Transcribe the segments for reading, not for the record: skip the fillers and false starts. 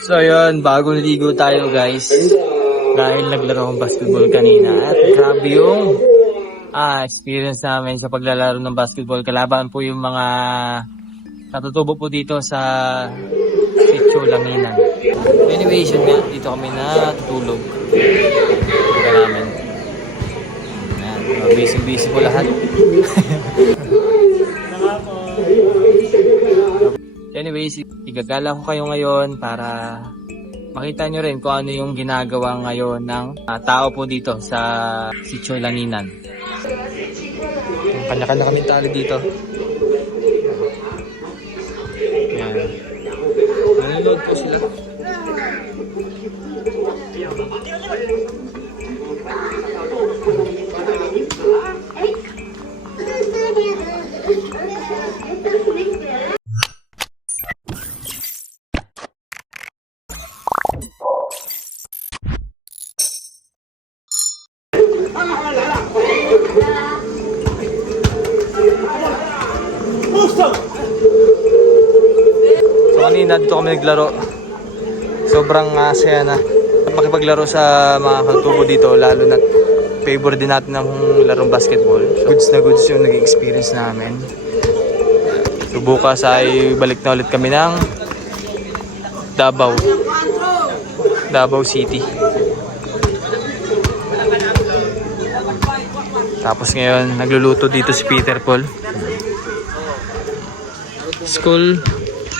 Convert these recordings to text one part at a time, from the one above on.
So yun, bago naligo tayo guys. Dahil naglaro akong basketball kanina. At grabe yung experience namin sa paglalaro ng basketball. Kalaban po yung mga natutubo po dito sa Sitio Langinan. Anyways, yun nga, dito kami natutulog. Pagka namin. Busy po lahat. Anyways, igagala ko kayo ngayon para makita nyo rin kung ano yung ginagawa ngayon ng tao po dito sa Sitio Langinan. Kanya-kanya kami tali dito. Yan. Nanonood po sila. So kanina dito kami naglaro. Sobrang saya na makipaglaro sa mga katubo dito, lalo na favor din natin ng larong basketball. So, goods yung naging experience namin. So bukas ay balik na ulit kami ng Davao City. Tapos ngayon nagluluto dito si Peter Paul. School,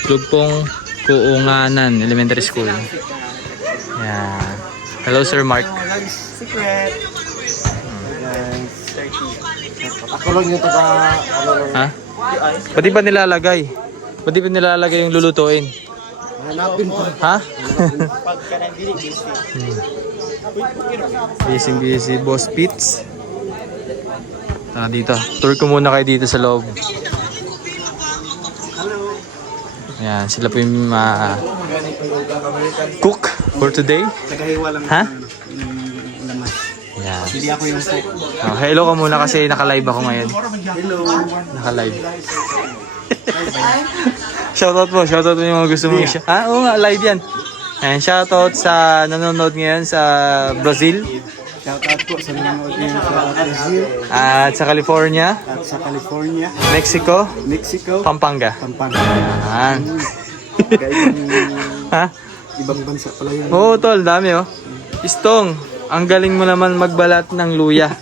Lugpong Kuunganan Elementary School. Yeah. Hello Sir Mark. Secret. Ako lang yung taga Ha? Pati ba nilalagay? Pati ba nilalagay yung lulutuin? hanapin ko. Ha? Busy Boss Pits. Dito. Tour ko muna kayo dito sa loob. Ayan, sila po yung cook for today. Ha? Ayan. Hindi ako yung cook. Oh, hello ka muna kasi naka-live ako ngayon. Hello. Naka-live. Shoutout mo yung mga gusto mong i-shout. Oo nga, live yan. Ayan, shoutout sa nanonood ngayon sa Brazil. Shoutout po sa mga audience sa Brazil. At sa California. At sa California. Mexico. Pampanga. Ayan. Ha? Ibang bansa pala yun. Oo, tol, dami oh. Istong, ang galing mo naman magbalat ng luya.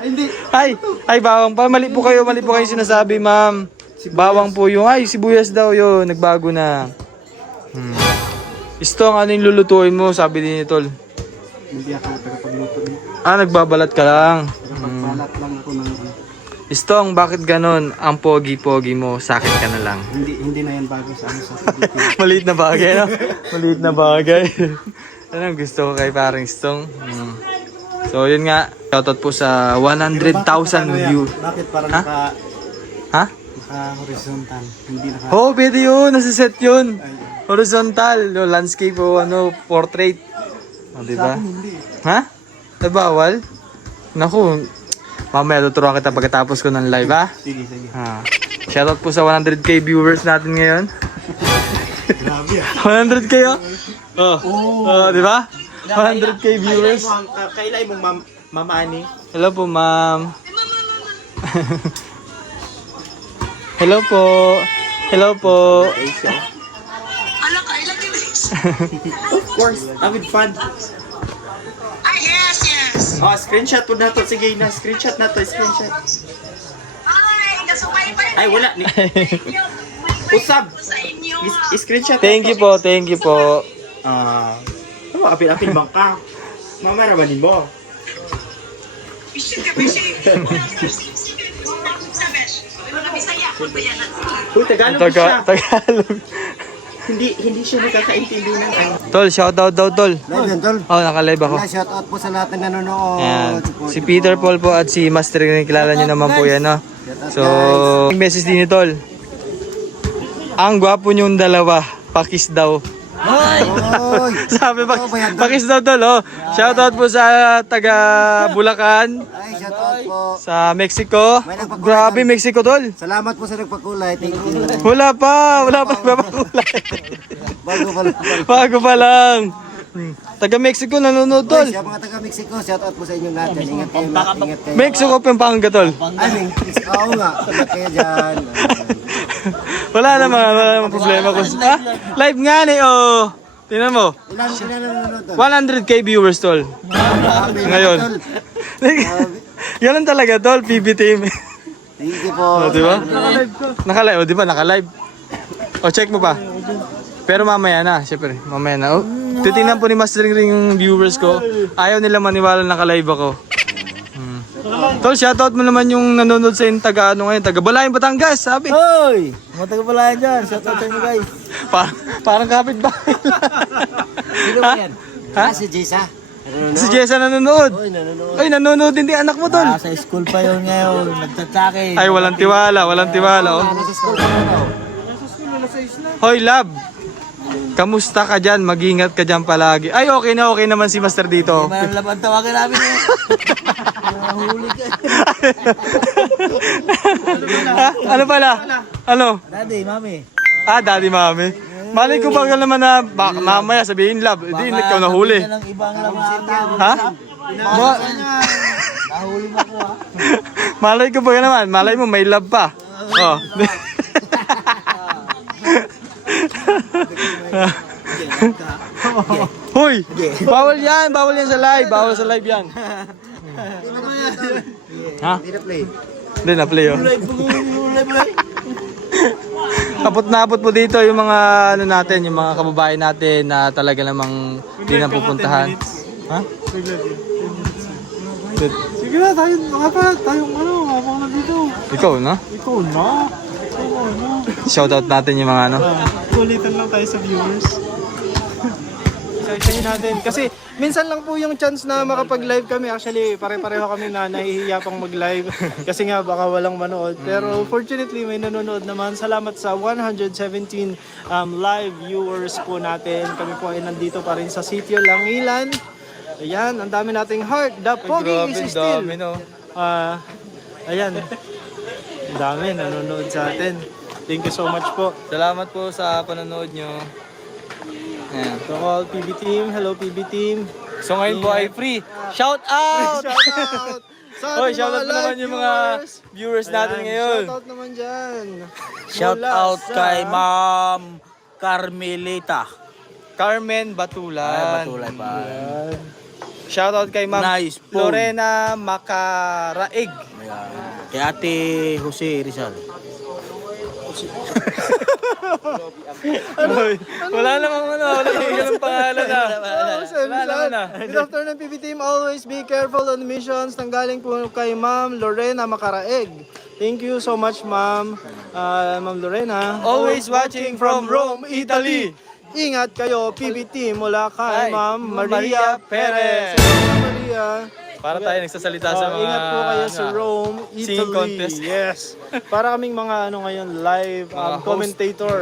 Hindi. Ay, bawang pa. Mali po kayo sinasabi, ma'am. Bawang po yung, sibuyas daw yun. Nagbago na. Istong, ano yung lulutuin mo? Sabi din ni tol. Hindi ako tagapagluto din. Nagbabalat ka lang. Tagapagbalat lang ako ng Istong, bakit ganon? Ang pogi-pogi mo, sakit ka na lang. Hindi na yan bago sa ano sa Pilipinas. Maliit na bagay, no? Maliit na bagay. Ano ang gusto ko kay paring Stong? So, yun nga. Shoutout po sa 100,000 view. Bakit parang Ha? naka-horizontal? Hindi naka... Oo, pwede yun. Nasa-set yun. Horizontal. No, landscape o portrait. O, diba? Hindi. Ha? Bawal? Naku, mamaya tuturuan kita pagkatapos ko ng live, ha? Sige. Shoutout po sa 100k viewers natin ngayon. Grabe 100k di ba? 100k viewers. Kailay mong Mama Ani. Hello po, ma'am. Hello po. Of course, with fun. Yes. Oh, screenshot po na to. Sige na, screenshot na to. Screenshot. Ay, wala. Usab. Screenshot. Thank you po. Apil-apil bang ka? Mamara ba mo? Uy, Tagalog siya. Tagalog. Hindi siya nakakaintindi ng ano. Tol, shoutout daw, tol. Tol. Naka-live ako. Shout out po sa lahat ng nanonood. Ayan. Si Peter Paul po at si Master, kilala nyo naman po yan, no? So, yung message din ni Tol. Ang gwapo nyong dalawa, pakis daw. Sabi, pakis daw, Tol, oh. Shoutout po sa taga Bulacan. Ay, shout out po. Sa Mexico. May nagpakulay Grabe, doon. Mexico, tol. Salamat po sa nagpakulay. Thank you. Wala pa nagpapakulay. Bago pa lang. Bago pa lang. Taga Mexico nanonood, tol. Oy, sa mga taga Mexico, shout out po sa inyong lahat. Ingat kayo, ingat kayo. Mexico, Pampanga, tol. Ay, oo nga. Ingat kayo dyan. Wala namang problema kung live nga ni, oh. Tingnan mo. Ilan nanonood doon? 100k viewers, tol. Ngayon. Ganun talaga, tol. PB team. Thank you po. Oh, di ba? Naka-live. Oh, di ba? Naka-live. Oh, check mo pa. Pero mamaya na, syempre. Mamaya na. Oh, titingnan po ni Master Ring yung viewers ko. Ayaw nila maniwala naka-live ako. Tol, shoutout mo naman yung nanonood sa yung taga ano ngayon, taga Balayan, Batangas, sabi. Hoy! Mga taga-palayan dyan. Shout out sa inyo guys. Parang kapitbahay lang. Sino ba yan? Ah, si Jessa. Si Jessa nanonood. Oy, nanonood. Ay, nanonood din anak mo, tol. Sa school pa yun ngayon. Nagtatsake. Ay, walang tiwala, Oh. Nasa school pa daw. Hoy, love. Kamusta ka dyan? Mag-ingat ka dyan palagi. Ay, okay naman si Master dito. Mayroon laban tawagan namin eh. Nahuli ka. Ano pala? Ano? Daddy, mami. Daddy, mami. Malay ko ba naman na mamaya sabihin, love. Hindi, ikaw nahuli. Baka sabihin ka ng ibang laban. Ha? Nahuli mo ko ha. Malay ko ba naman? Malay mo, may love pa. Oh. Hoy! Bawal yan sa live. Bawal sa live yan. Ha? Hindi na play. Hindi na play, oh. Apot na apot po dito yung mga ano natin, yung mga kababayan natin na talaga namang hindi na pupuntahan. Ha? Sige na, tayong habang nandito. Ikaw na? Ikaw na. Shoutout natin yung mga ano. Kulitan lang tayo sa viewers. Excited natin. Kasi minsan lang po yung chance na makapag-live kami. Actually, pare-pareho kami na nahihiya pang mag-live. Kasi nga baka walang manood. Pero fortunately, may nanonood naman. Salamat sa 117 live viewers po natin. Kami po ay nandito pa rin sa sitio Langilan. Ayan, ang dami nating heart. The Pogi is still. no? Ayan. Ang dami nanonood sa atin. Thank you so much po. Salamat po sa panonood nyo. Ayan. To all PB team, hello PB team. So ngayon po ay free. Shout out! Shout out! Sa Hoy, ating shout out mga mo naman live yung mga viewers natin Ayan, ngayon. Shout out naman dyan. Shout Mula out sa- kay Ma'am Carmelita. Carmen Batulan. Ay, Batulay pa. Shout out kay Ma'am Nice phone. Lorena Macaraig. Ayan. Kay Ate Jose Rizal. Wala namang ganun pangalan na. Wala naman na. Good afternoon PB team. Always be careful on missions. Nanggaling po kay Ma'am Lorena Macaraeg. Thank you so much Ma'am Ma'am Lorena. Always watching from Rome, Italy. Ingat kayo PB team mula Ay, kay Ma'am Maria Perez. Maria. Para tayo nagsasalita sa mga ingat po kayo sa Rome, singing Italy. contest. Yes. Para kaming mga ngayon live Mga host. commentator.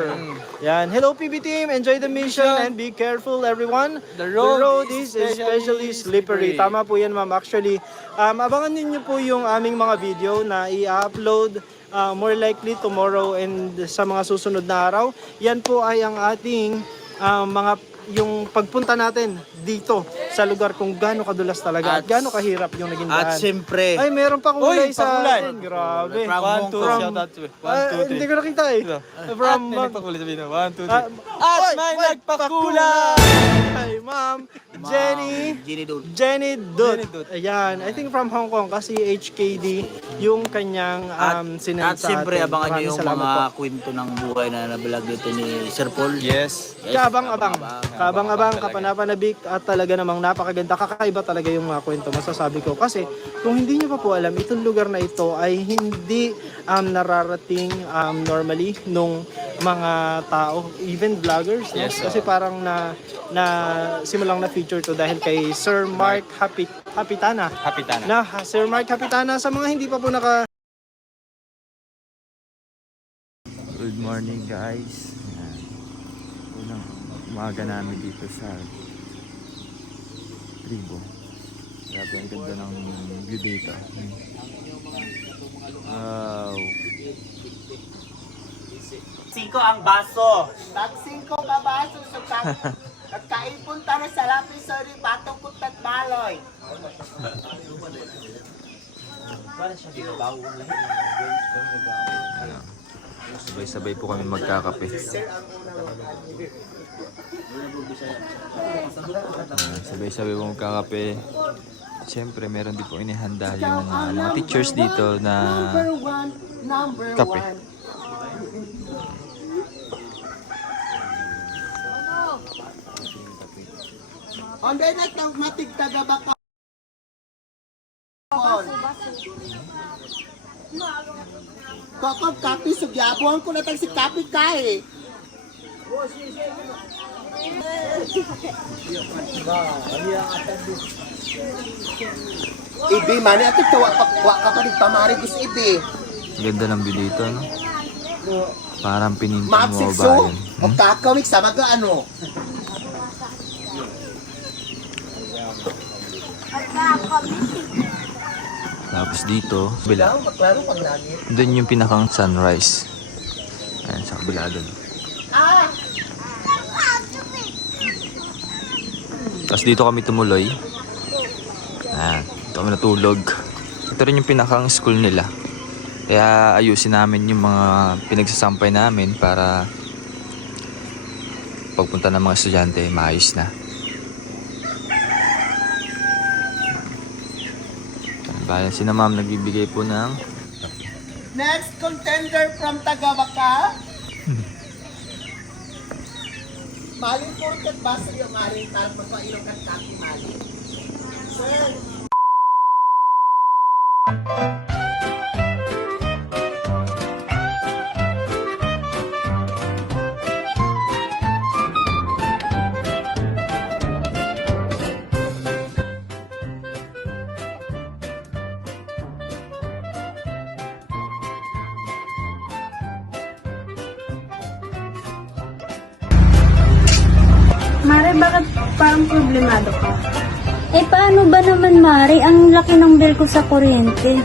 Yan. Hello PB team. Enjoy the mission and be careful everyone. The road is is especially slippery. Tama po yan ma'am. Actually, abangan niyo po yung aming mga video na i-upload more likely tomorrow and sa mga susunod na araw. Yan po ay ang ating yung pagpunta natin dito sa lugar kung gaano kadulas talaga at gaano kahirap yung naging daan. At siyempre, Ay, meron pa kulay Uy, sa pakulay. atin. Grabe. From Hong Kong. Shout out to 1, 2, 3. Hindi ko nakita eh. From May nagpakulay sabihin na. 1, 2, 3. Ah, At Oy, may wait, nagpakulay! Ay, ma'am. Jenny. Jenny Dul. Jenny Dut. Jenny Dut. Ayan. I think from Hong Kong kasi HKD yung kanyang sinend At sa siyempre, atin. abangan nyo Maraming yung salamat mga po. kwento ng buhay na nabalag dito ni Sir Paul. Yes. Kabang-abang. Kabang-abang, talaga. kapanapanabik at talaga namang napakaganda. Kakaiba talaga yung mga kwento masasabi ko. Kasi kung hindi nyo pa po alam, itong lugar na ito ay hindi nararating normally nung mga tao, even vloggers. No? Yes, Kasi parang na simulang na feature to dahil kay Sir Mark Hapitana. Kapitana. Sir Mark Hapitana, sa mga hindi pa po Good morning guys. Unang umaga namin dito sa Tribo. Grabe, ang ganda ng view dito. Wow. 5 ang baso. Tag 5 ka baso sa kakaipon taro sa lapis sa patong kutat baloy. Sabay-sabay po kami magkakape. Sabay-sabay po magkakape. Siyempre, meron din po inihanda yung mga teachers dito na kape. Onday na kang matig taga baka. Kokog kapi sugyabuhan ko na tag si kapi kay. Ibi mani ato tawa ka pa pamari gus ibi. Ganda ng view dito, no? Parang pininta mo Maapsikso ba yun? o kakawik sa mga ano. Tapos dito, kabila. Klaro pag langit. Doon yung pinakang sunrise. Ayan, sa kabila doon. Tapos dito kami tumuloy. Ayan, dito kami natulog. Ito rin yung pinakang school nila. Kaya ayusin namin yung mga pinagsasampay namin para pagpunta ng mga estudyante, maayos na. Bayan si na ma'am nagbibigay po ng Next contender from Tagabaka. Malin porket basa yung malin taras magpailong kan kaki malin. Sir. Mare, bakit parang problemado ka? Eh paano ba naman, Mari? Ang laki ng bill ko sa kuryente.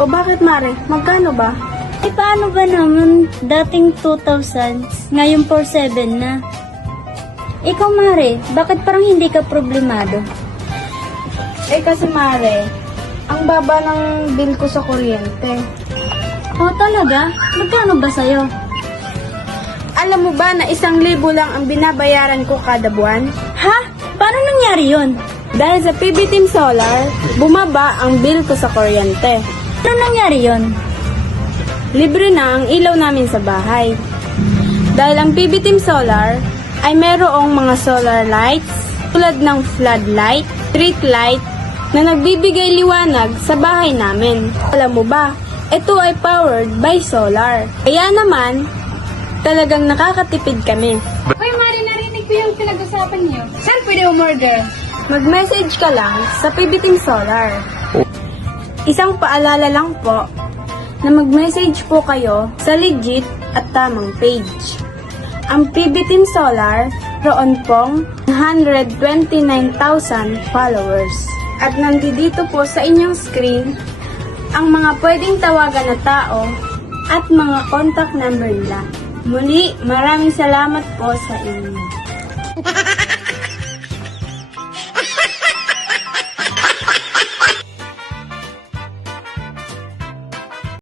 O bakit, Mare? Magkano ba? Eh paano ba naman dating 2,000, ngayon 4,700 na? Ikaw, Mari, bakit parang hindi ka problemado? Eh kasi, Mare, ang baba ng bill ko sa kuryente. O talaga? Magkano ba sa'yo? Alam mo ba na 1,000 lang ang binabayaran ko kada buwan? Ha? Paano nangyari yun? Dahil sa PB Team Solar, bumaba ang bill ko sa kuryente. Paano nangyari yun? Libre na ang ilaw namin sa bahay. Dahil ang PB Team Solar ay merong mga solar lights tulad ng floodlight, street light na nagbibigay liwanag sa bahay namin. Alam mo ba, ito ay powered by solar. Kaya naman, talagang nakakatipid kami. Hoy, Mari, narinig ko yung pinag-usapan niyo. Saan pwede umorder? Mag-message ka lang sa PB Team Solar. Isang paalala lang po na mag-message po kayo sa legit at tamang page. Ang PB Team Solar, roon pong 129,000 followers. At nandito po sa inyong screen ang mga pwedeng tawagan na tao at mga contact number nila. Muli, maraming salamat po sa inyo.